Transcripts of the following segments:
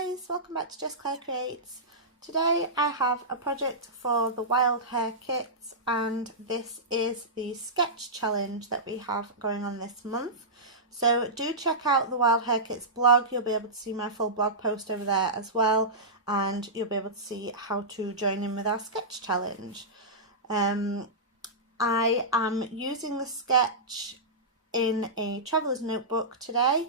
guys, welcome back to Jess Creates. Today I have a project for the Wild Hare kit, and this is the sketch challenge that we have going on this month. So do check out the Wild Hare Kits blog. You'll be able to see my full blog post over there as well, and you'll be able to see how to join in with our sketch challenge. I am using the sketch in a traveller's notebook today.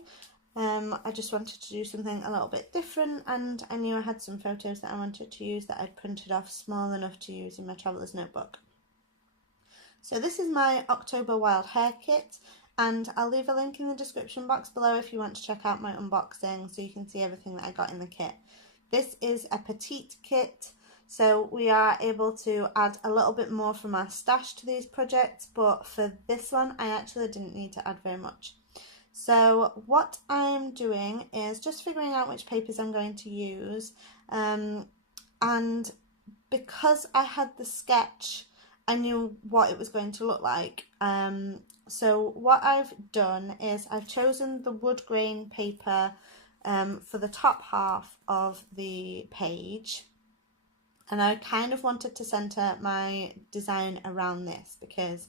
I just wanted to do something a little bit different, and I knew I had some photos that I wanted to use that I'd printed off small enough to use in my traveller's notebook. So this is my October Wild Hare kit, and I'll leave a link in the description box below if you want to check out my unboxing so you can see everything that I got in the kit. This is a petite kit, so we are able to add a little bit more from our stash to these projects, but for this one I actually didn't need to add very much. So what I'm doing is just figuring out which papers I'm going to use, and because I had the sketch, I knew what it was going to look like. So what I've done is I've chosen the wood grain paper for the top half of the page, and I kind of wanted to centre my design around this because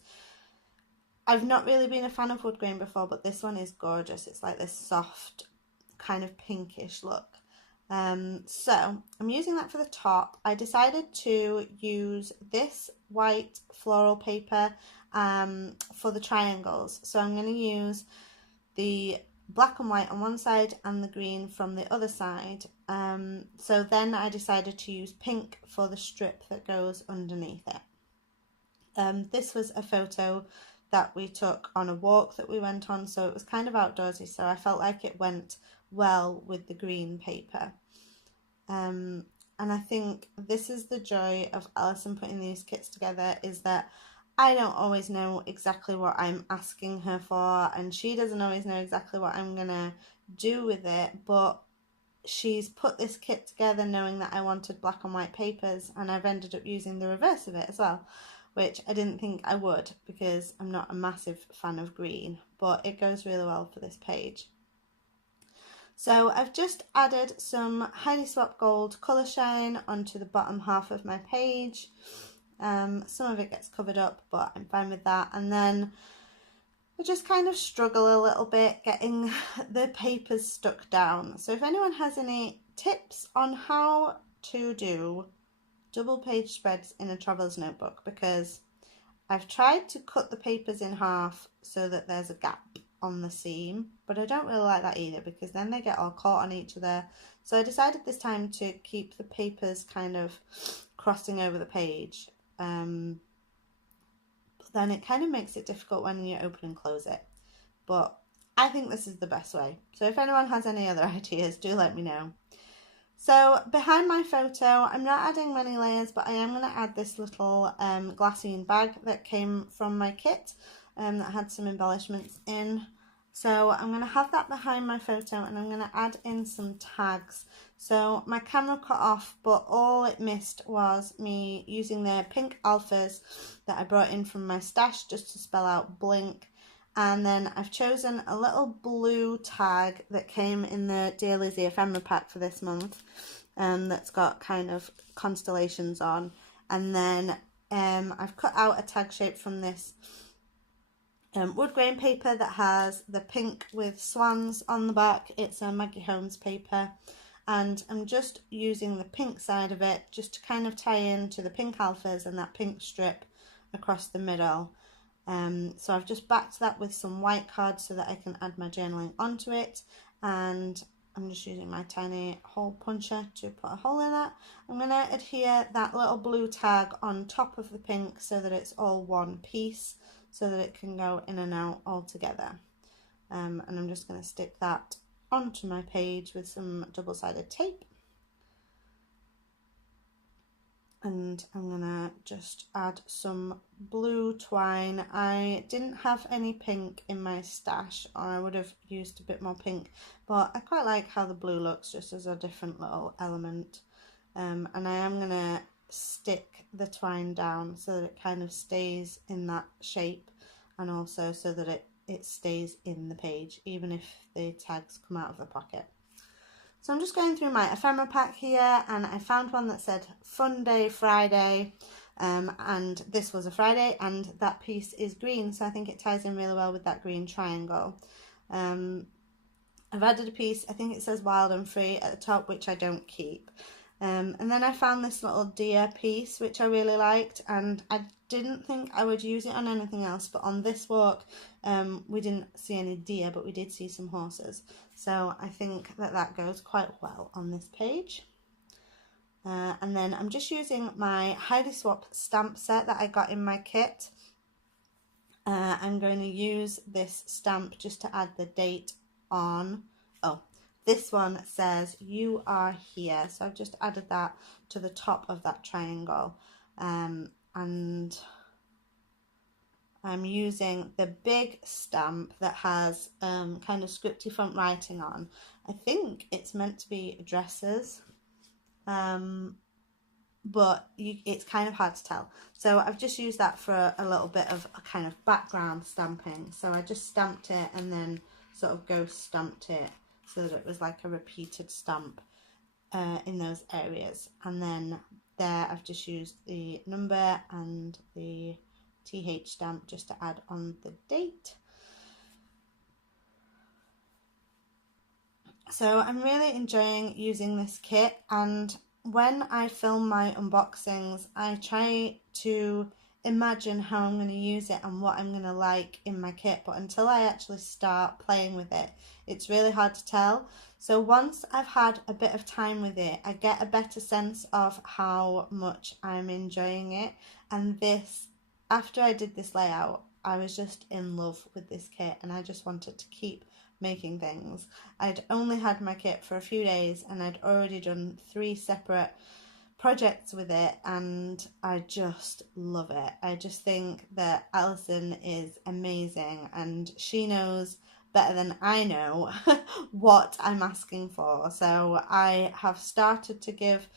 I've not really been a fan of wood grain before, but this one is gorgeous. It's like this soft kind of pinkish look. So I'm using that for the top. I decided to use this white floral paper for the triangles. So I'm going to use the black and white on one side and the green from the other side. So then I decided to use pink for the strip that goes underneath it. This was a photo that we took on a walk that we went on, so it was kind of outdoorsy, so I felt like it went well with the green paper. And I think this is the joy of Alison putting these kits together, is that I don't always know exactly what I'm asking her for, and she doesn't always know exactly what I'm gonna do with it, but she's put this kit together knowing that I wanted black and white papers, and I've ended up using the reverse of it as well, which I didn't think I would because I'm not a massive fan of green, but it goes really well for this page. So I've just added some Highly Swap Gold Colour Shine onto the bottom half of my page. Some of it gets covered up, but I'm fine with that. And then I just kind of struggle a little bit getting the papers stuck down. So if anyone has any tips on how to do double page spreads in a traveller's notebook, because I've tried to cut the papers in half so that there's a gap on the seam, but I don't really like that either because then they get all caught on each other. So I decided this time to keep the papers kind of crossing over the page, but then it kind of makes it difficult when you open and close it. But I think this is the best way. So if anyone has any other ideas, do let me know. So behind my photo, I'm not adding many layers, but I am going to add this little glassine bag that came from my kit that had some embellishments in. So I'm going to have that behind my photo, and I'm going to add in some tags. So my camera cut off, but all it missed was me using the pink alphas that I brought in from my stash just to spell out blink. And then I've chosen a little blue tag that came in the Dear Lizzie ephemera pack for this month, that's got kind of constellations on. And then I've cut out a tag shape from this wood grain paper that has the pink with swans on the back. It's a Maggie Holmes paper, and I'm just using the pink side of it just to kind of tie into the pink alphas and that pink strip across the middle. So I've just backed that with some white cards so that I can add my journaling onto it, and I'm just using my tiny hole puncher to put a hole in that. I'm going to adhere that little blue tag on top of the pink so that it's all one piece, so that it can go in and out all together. And I'm just going to stick that onto my page with some double-sided tape. And I'm gonna just add some blue twine. I didn't have any pink in my stash, or I would have used a bit more pink, but I quite like how the blue looks just as a different little element. And I am gonna stick the twine down so that it kind of stays in that shape, and also so that it stays in the page even if the tags come out of the pocket. So I'm just going through my ephemera pack here, and I found one that said Fun Day Friday, and this was a Friday, and that piece is green, so I think it ties in really well with that green triangle. I've added a piece, I think it says Wild and Free at the top, which I don't keep. And then I found this little deer piece, which I really liked, and I didn't think I would use it on anything else, but on this walk we didn't see any deer, but we did see some horses. So I think that that goes quite well on this page. And then I'm just using my Heidi Swap stamp set that I got in my kit. I'm going to use this stamp just to add the date on. Oh, this one says You Are Here, so I've just added that to the top of that triangle, and I'm using the big stamp that has kind of scripty font writing on. I think it's meant to be addresses, but it's kind of hard to tell. So I've just used that for a little bit of a kind of background stamping. So I just stamped it and then sort of ghost stamped it so that it was like a repeated stamp in those areas. And then there I've just used the number and the TH stamp just to add on the date. So I'm really enjoying using this kit, and when I film my unboxings I try to imagine how I'm going to use it and what I'm going to like in my kit, but until I actually start playing with it, it's really hard to tell. So once I've had a bit of time with it, I get a better sense of how much I'm enjoying it. And this, after I did this layout, I was just in love with this kit and I just wanted to keep making things. I'd only had my kit for a few days and I'd already done 3 separate projects with it, and I just love it. I just think that Alison is amazing and she knows better than I know what I'm asking for. So I have started to give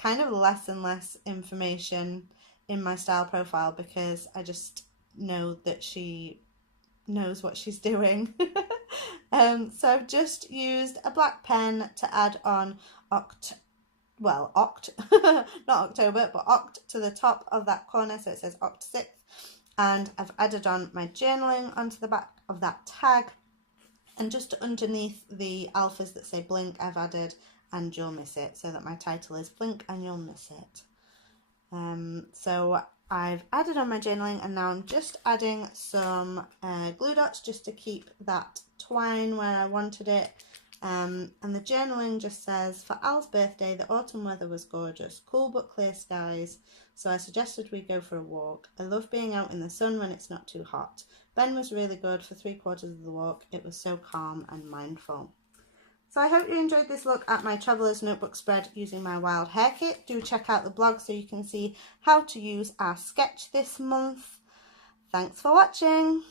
kind of less and less information in my style profile because I just know that she knows what she's doing. So I've just used a black pen to add on not October, but Oct to the top of that corner, so it says Oct 6th, and I've added on my journaling onto the back of that tag, and just underneath the alphas that say Blink I've added And You'll Miss It, so that my title is Blink and You'll Miss It. So I've added on my journaling, and now I'm just adding some glue dots just to keep that twine where I wanted it. And the journaling just says, for Al's birthday, the autumn weather was gorgeous, cool but clear skies, so I suggested we go for a walk. I love being out in the sun when it's not too hot. Ben was really good for 3/4 of the walk. It was so calm and mindful. So I hope you enjoyed this look at my Traveller's Notebook spread using my Wild Hare kit. Do check out the blog so you can see how to use our sketch this month. Thanks for watching.